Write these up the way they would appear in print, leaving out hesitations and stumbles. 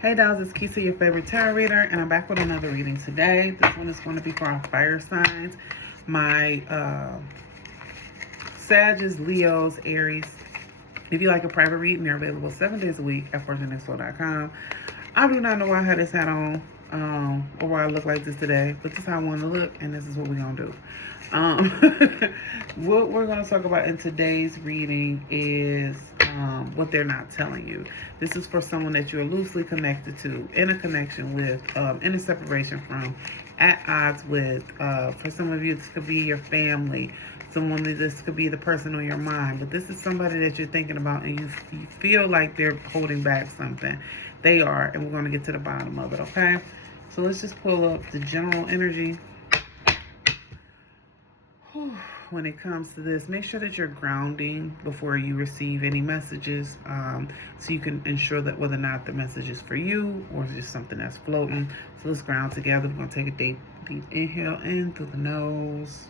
Hey dolls, it's Kisa, your favorite tarot reader, and I'm back with another reading today. This one is going to be for our fire signs. My Sagittarius, Leos, Aries. If you like a private reading, they're available 7 days a week at fortuneexpo.com. I do not know why I had this hat on or why I look like this today, but this is how I want to look, and this is what we're going to do. What we're going to talk about in today's reading is what they're not telling you. This is for someone that you're loosely connected to, in a connection with, in a separation from, at odds with. For some of you, this could be your family. Someone, this could be the person on your mind, but this is somebody that you're thinking about and you feel like they're holding back something. They are, and we're going to get to the bottom of it, okay? So let's just pull up the general energy. When it comes to this, make sure that you're grounding before you receive any messages, so you can ensure that whether or not the message is for you or is just something that's floating. So let's ground together. We're going to take a deep inhale in through the nose.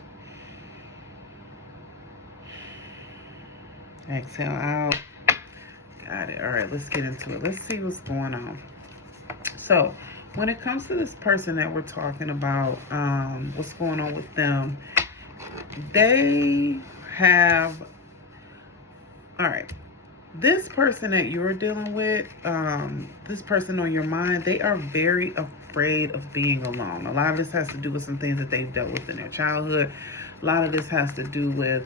Exhale out. Got it. All right, let's get into it. Let's see what's going on. So when it comes to this person that we're talking about, what's going on with them, they have, all right, this person that you're dealing with, this person on your mind, they are very afraid of being alone. A lot of this has to do with some things that they've dealt with in their childhood. A lot of this has to do with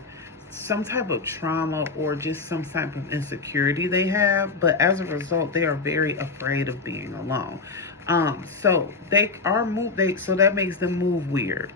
some type of trauma or just some type of insecurity they have, but as a result, they are very afraid of being alone. So they are so that makes them move weird.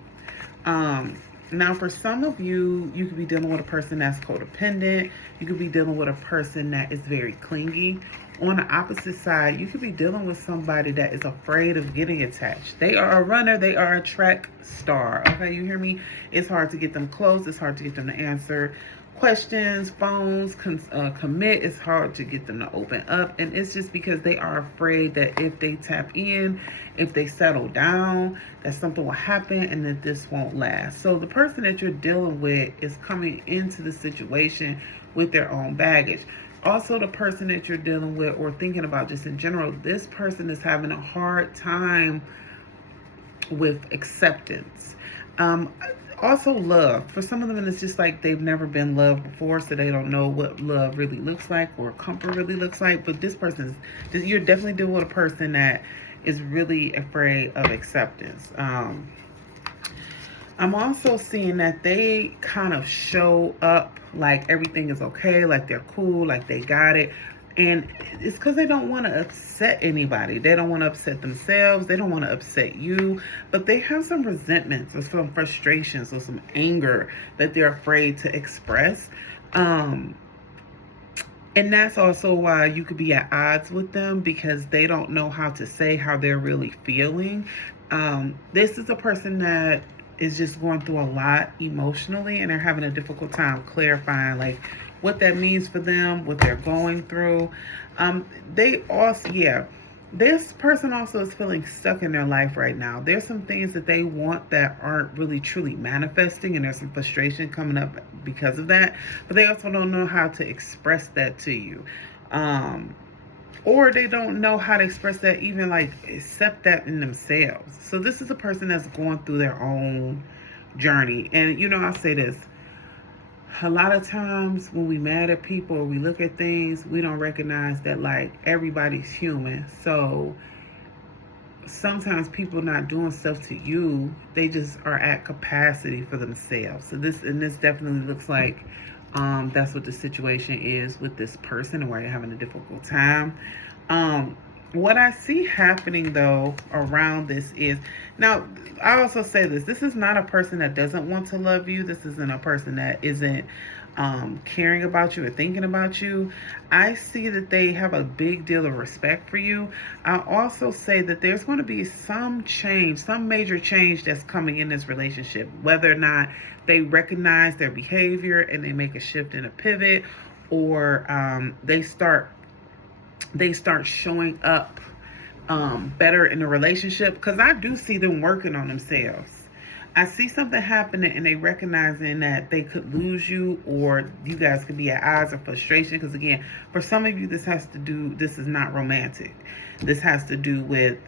Now, for some of you, you could be dealing with a person that's codependent. You could be dealing with a person that is very clingy. On the opposite side, you could be dealing with somebody that is afraid of getting attached. They are a runner. They are a track star. Okay, you hear me? It's hard to get them close. It's hard to get them to answer questions, phones, commit. It's hard to get them to open up. And it's just because they are afraid that if they tap in, if they settle down, that something will happen and that this won't last. So the person that you're dealing with is coming into the situation with their own baggage. Also, the person that you're dealing with or thinking about just in general, this person is having a hard time with acceptance. Also love. For some of them, it's just like they've never been loved before, so they don't know what love really looks like or comfort really looks like. But this person, you're definitely dealing with a person that is really afraid of acceptance. I'm also seeing that they kind of show up like everything is okay, like they're cool, like they got it. And it's because they don't want to upset anybody. They don't want to upset themselves. They don't want to upset you. But they have some resentments or some frustrations or some anger that they're afraid to express. And that's also why you could be at odds with them, because they don't know how to say how they're really feeling. This is a person that is just going through a lot emotionally, and they're having a difficult time clarifying like what that means for them, what they're going through. They also, this person also is feeling stuck in their life right now. There's some things that they want that aren't really truly manifesting, and there's some frustration coming up because of that, but they also don't know how to express that to you. Or they don't know how to express that, even like accept that in themselves. So this is a person that's going through their own journey. And I'll say this. A lot of times when we mad at people or we look at things, we don't recognize that like everybody's human. So sometimes people not doing stuff to you, they just are at capacity for themselves. So this definitely looks like that's what the situation is with this person and why you're having a difficult time. What I see happening though around this is, now I also say this is not a person that doesn't want to love you. This isn't a person that isn't caring about you or thinking about you. I see that they have a big deal of respect for you. I also say that there's going to be some change, some major change that's coming in this relationship, whether or not they recognize their behavior and they make a shift and a pivot, or they start showing up better in the relationship, because I do see them working on themselves. I see something happening and they recognizing that they could lose you, or you guys could be at odds or frustration. Because again, for some of you, this is not romantic. This has to do with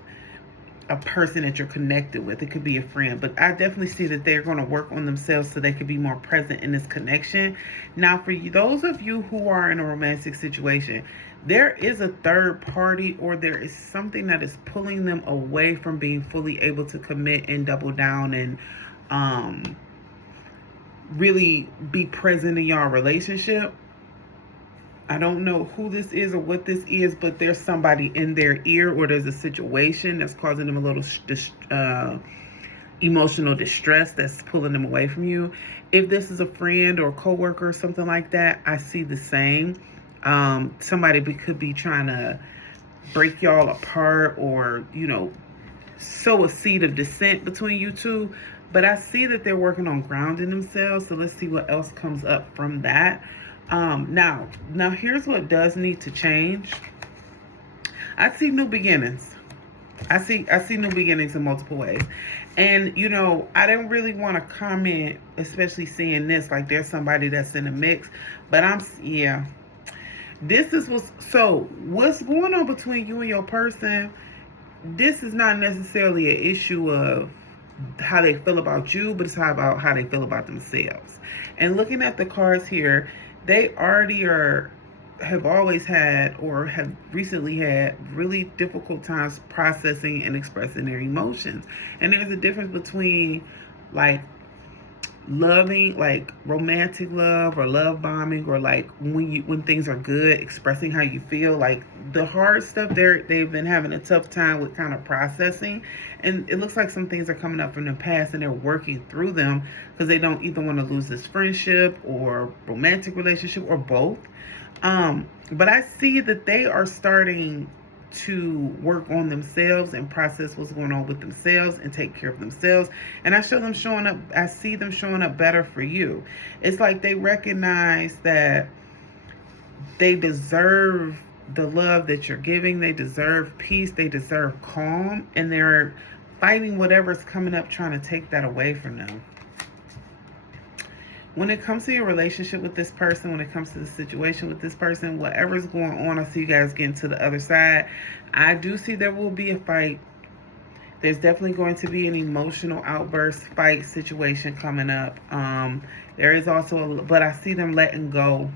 a person that you're connected with. It could be a friend, but I definitely see that they're going to work on themselves so they can be more present in this connection. Now, for you, those of you who are in a romantic situation, there is a third party, or there is something that is pulling them away from being fully able to commit and double down and really be present in your relationship. I don't know who this is or what this is, but there's somebody in their ear, or there's a situation that's causing them a little emotional distress that's pulling them away from you. If this is a friend or a coworker or something like that, I see the same. Somebody could be trying to break y'all apart, or, sow a seed of dissent between you two. But I see that they're working on grounding themselves. So let's see what else comes up from that. Now here's what does need to change. I see new beginnings. I see new beginnings in multiple ways. And, I don't really want to comment, especially seeing this, like there's somebody that's in the mix. But this is what's going on between you and your person. This is not necessarily an issue of how they feel about you, but it's about how they feel about themselves. And looking at the cards here, they already have always had, or have recently had, really difficult times processing and expressing their emotions. And there's a difference between like loving, like romantic love or love bombing, or like when things are good, expressing how you feel. Like the hard stuff, they've been having a tough time with kind of processing, and it looks like some things are coming up from the past and they're working through them because they don't either want to lose this friendship or romantic relationship or both. But I see that they are starting to work on themselves and process what's going on with themselves and take care of themselves. And I see them showing up better for you. It's like they recognize that they deserve the love that you're giving. They deserve peace. They deserve calm. And they're fighting whatever's coming up, trying to take that away from them. When it comes to your relationship with this person, when it comes to the situation with this person, whatever's going on, I see you guys getting to the other side. I do see there will be a fight. There's definitely going to be an emotional outburst, fight situation coming up. There is also, but I see them letting go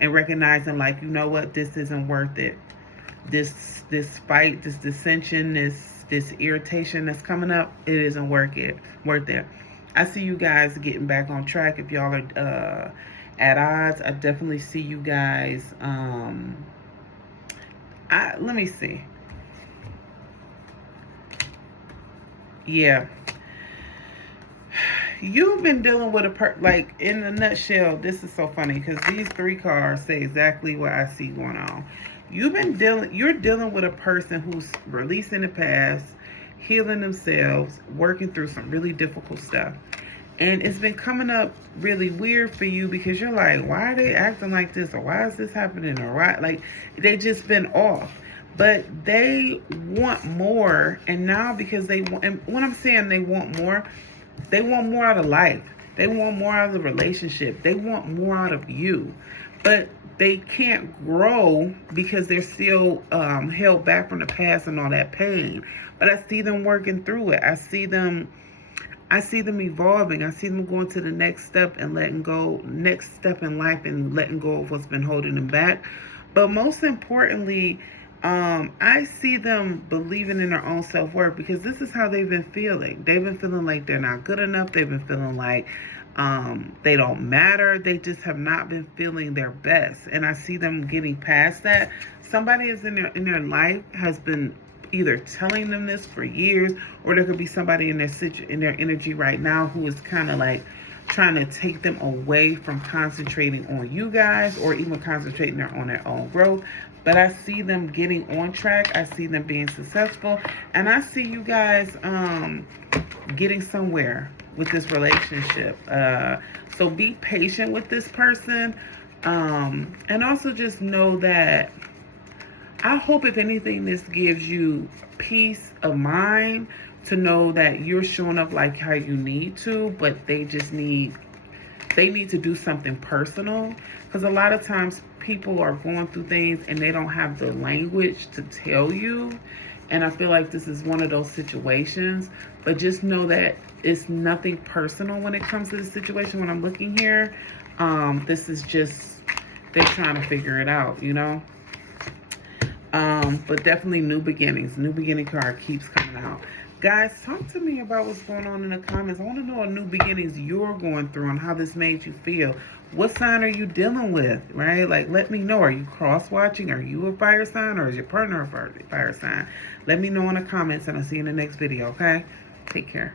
and recognizing, like, you know what, this isn't worth it. This fight, this dissension, this irritation that's coming up, it isn't worth it. I see you guys getting back on track. If y'all are at odds, I definitely see you guys. Let me see. Yeah. You've been dealing with like, in a nutshell, this is so funny because these three cards say exactly what I see going on. You're dealing with a person who's releasing the past, healing themselves, working through some really difficult stuff. And it's been coming up really weird for you because you're like, why are they acting like this? Or why is this happening? Or why? Like, they just been off. But they want more. And now because they want, and when I'm saying they want more out of life. They want more out of the relationship. They want more out of you. But they can't grow because they're still held back from the past and all that pain. But I see them working through it. I see them evolving. I see them going to the next step and letting go, next step in life and letting go of what's been holding them back. But most importantly, I see them believing in their own self-worth because this is how they've been feeling. They've been feeling like they're not good enough. They've been feeling like they don't matter. They just have not been feeling their best. And I see them getting past that. Somebody is in their life has been either telling them this for years, or there could be somebody in their energy right now who is kind of like trying to take them away from concentrating on you guys, or even concentrating on their own growth. But I see them getting on track. I see them being successful, and I see you guys getting somewhere with this relationship. So be patient with this person, and also just know that I hope, if anything, this gives you peace of mind to know that you're showing up like how you need to, but they need to do something personal, because a lot of times people are going through things and they don't have the language to tell you. And I feel like this is one of those situations, but just know that it's nothing personal when it comes to the situation. When I'm looking here, this is just, they're trying to figure it out, you know. But definitely new beginnings. New beginning card keeps coming out. Guys, talk to me about what's going on in the comments. I want to know what new beginnings you're going through and how this made you feel. What sign are you dealing with, right? Like, let me know. Are you cross-watching? Are you a fire sign, or is your partner a fire sign? Let me know in the comments, and I'll see you in the next video, okay? Take care.